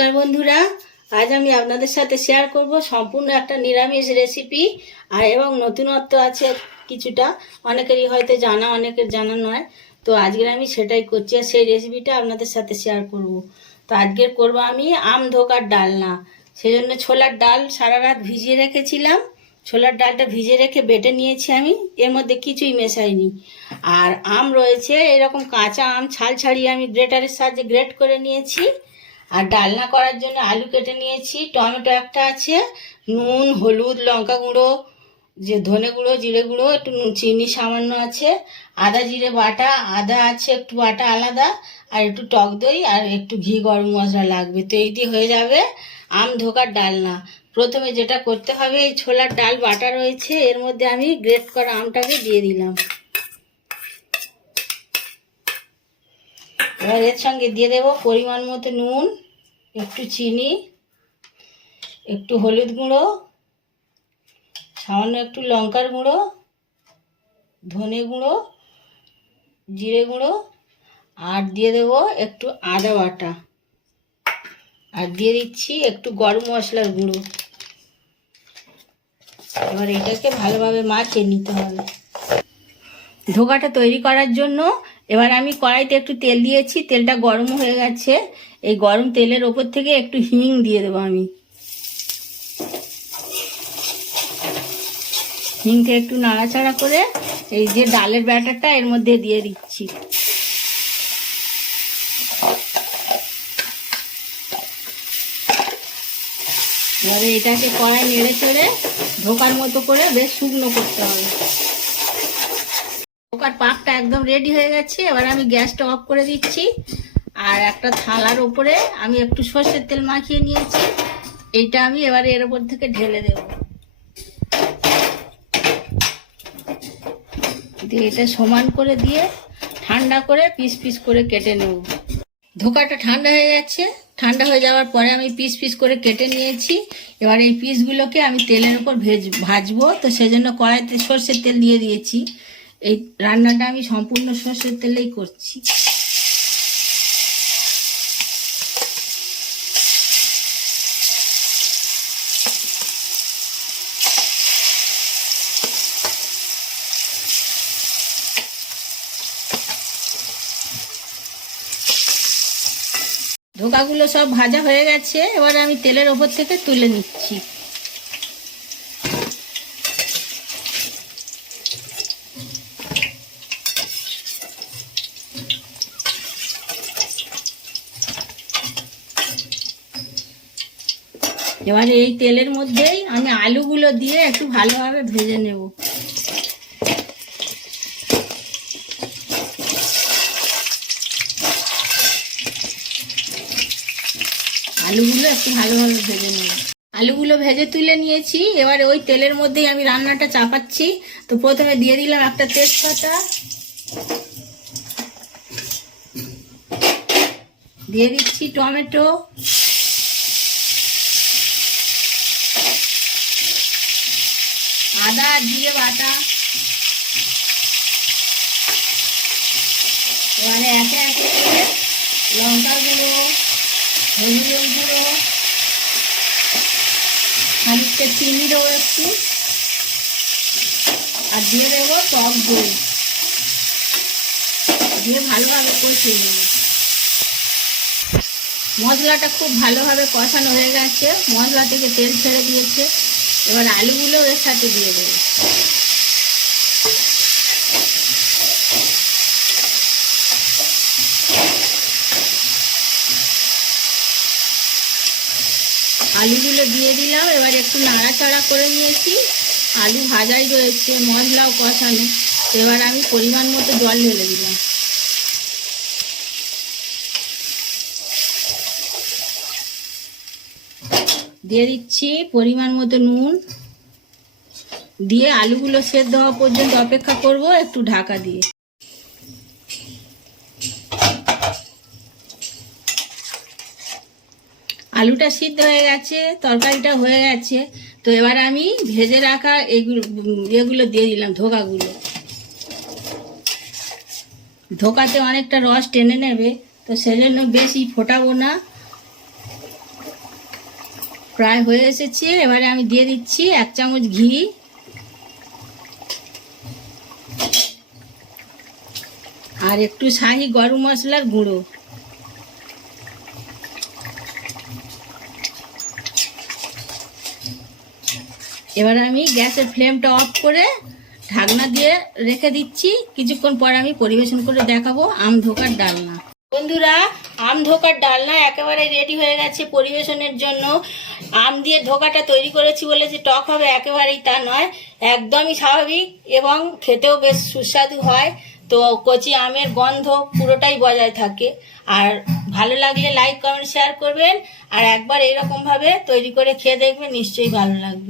নমস্কার বন্ধুরা, আজ আমি আপনাদের সাথে শেয়ার করব সম্পূর্ণ একটা নিরামিষ রেসিপি। আর এবং নতুনত্ব আছে কিছুটা, অনেকেরই হয়তো জানা, অনেকের জানা নয়। তো আজকের আমি সেটাই করছি, আর সেই রেসিপিটা আপনাদের সাথে শেয়ার করব। তো আজকের করব আমি আম ধোকার ডালনা। সেজন্য ছোলার ডাল সারা রাত ভিজিয়ে রেখেছিলাম। ছোলার ডালটা ভিজে রেখে বেটে নিয়েছি আমি, এর মধ্যে কিছুই মেশাইনি। আর আম রয়েছে, এরকম কাঁচা আম ছাল ছাড়িয়ে আমি গ্রেটারের সাহায্যে গ্রেট করে নিয়েছি। আর ডালনা করার জন্য আলু কেটে নিয়েছি, টমেটো একটা আছে, নুন, হলুদ, লঙ্কা গুঁড়ো, যে ধনে গুঁড়ো, জিরে গুঁড়ো, একটু চিনি সামান্য আছে, আদা জিরে বাটা, আদা আছে একটু বাটা আলাদা, আর একটু টক দই আর একটু ঘি গরম মশলা লাগবে। তো এই দিয়ে হয়ে যাবে আম ধোকার ডালনা। প্রথমে যেটা করতে হবে, এই ছোলার ডাল বাটা রয়েছে, এর মধ্যে আমি গ্রেট করা আমটাকে দিয়ে দিলাম। এবার এর সঙ্গে দিয়ে দেবো পরিমাণ মতো নুন, একটু চিনি, একটু হলুদ গুঁড়ো, সামান্য একটু লঙ্কার গুঁড়ো, ধনে গুঁড়ো, জিরে গুঁড়ো, আর দিয়ে দেবো একটু আদা বাটা, আর দিয়ে দিচ্ছি একটু গরম মশলার গুঁড়ো। এবার এটাকে ভালোভাবে মাখিয়ে নিতে হবে। ধোকাটা তৈরি করার জন্য এবার আমি কড়াইতে একটু তেল দিয়েছি, তেলটা গরম হয়ে গেছে। এই গরম তেলের ওপর থেকে একটু হিং দিয়ে দেবো আমি। হিংকে একটু নাড়াচাড়া করে এই যে ডালের ব্যাটারটা এর মধ্যে দিয়ে দিচ্ছি। এবারে এটাকে কড়াই নেড়ে চড়ে ধোকার মতো করে বেশ শুকনো করতে হবে। ধোকার পাকটা একদম রেডি হয়ে গেছে। এবার আমি গ্যাসটা অফ করে দিচ্ছি, আর একটা থালার উপরে আমি একটু সর্ষের তেল মাখিয়ে নিয়েছি। এইটা আমি এবারে এর উপর থেকে ঢেলে দেব, দিয়ে এটা সমান করে দিয়ে ঠান্ডা করে পিস পিস করে কেটে নেব। ধোকাটা ঠান্ডা হয়ে গেছে, ঠান্ডা হয়ে যাওয়ার পরে আমি পিস পিস করে কেটে নিয়েছি। এবার এই পিসগুলোকে আমি তেলের উপর ভাজবো। তো সেজন্য কড়াইতে সর্ষের তেল দিয়ে দিয়েছি। এই রান্নাটা আমি সম্পূর্ণ সর্ষের তেলেই করছি। ধোকাগুলো সব ভাজা হয়ে গেছে, এবার আমি তেলের ওপর থেকে তুলে নিচ্ছি। এবারে এই তেলের মধ্যেই আমি আলুগুলো দিয়ে একটু ভালোভাবে ভেজে নেব। আলুগুলো একটু ভালোভাবে ভেজে নেব। আলুগুলো ভেজে তুলে নিয়েছি। এবারে ওই তেলের মধ্যেই আমি রান্নাটা চাপাচ্ছি। তো প্রথমে দিয়ে দিলাম একটা তেজপাতা, দিয়ে দিচ্ছি টমেটো, আদা জিরে বাটা। এবারে একে একে করে লঙ্কা গুঁড়ো, হলুদের গুঁড়ো, খানিকটা চিনি দেবো একটু, আর দিয়ে দেবো টক দই, দিয়ে ভালোভাবে কষিয়ে নেব। মশলাটা খুব ভালোভাবে কষানো হয়ে গেছে, মশলা থেকে তেল ছেড়ে দিয়েছে। এবার আলুগুলো এর সাথে দিয়ে দেবো। আলুগুলো দিয়ে দিলাম, এবার একটু নাড়াচাড়া করে নিয়েছি। আলু ভাজাই রয়েছে, মশলাও কষানো। এবার আমি পরিমাণ মতো জল ঢেলে দিলাম। দিয়ে দিচ্ছি পরিমাণ মতো নুন, দিয়ে আলুগুলো সেদ্ধ হওয়া পর্যন্ত অপেক্ষা করব একটু ঢাকা দিয়ে। আলুটা সিদ্ধ হয়ে গেছে, তরকারিটা হয়ে গেছে। তো এবার আমি ভেজে রাখা এগুলো দিয়ে দিলাম, ধোকাগুলো। ধোকাতে অনেকটা রস টেনে নেবে, তো সেজন্য বেশি ফোটাবো না, প্রায় হয়ে এসেছে। এবারে আমি দিয়ে দিচ্ছি 1 চামচ ঘি, আর একটু শাহি গরম মশলার গুঁড়ো। এবারে আমি গ্যাসের ফ্লেমটা অফ করে ঢাকনা দিয়ে রেখে দিচ্ছি। কিছুক্ষণ পর আমি পরিবেশন করে দেখাবো আম ধোকার ডালনা। বন্ধুরা, আম ধোকার ডালনা একেবারে রেডি হয়ে গেছে পরিবেশনের জন্য। আম দিয়ে ধোকাটা তৈরি করেছি বলে যে টক হবে একেবারেই তা নয়, একদমই স্বাভাবিক এবং খেতেও বেশ সুস্বাদু হয়। তো কচি আমের গন্ধ পুরোটাই বজায় থাকে। আর ভালো লাগলে লাইক কমেন্ট শেয়ার করবেন, আর একবার এইরকমভাবে তৈরি করে খেয়ে দেখবেন, নিশ্চয়ই ভালো লাগবে।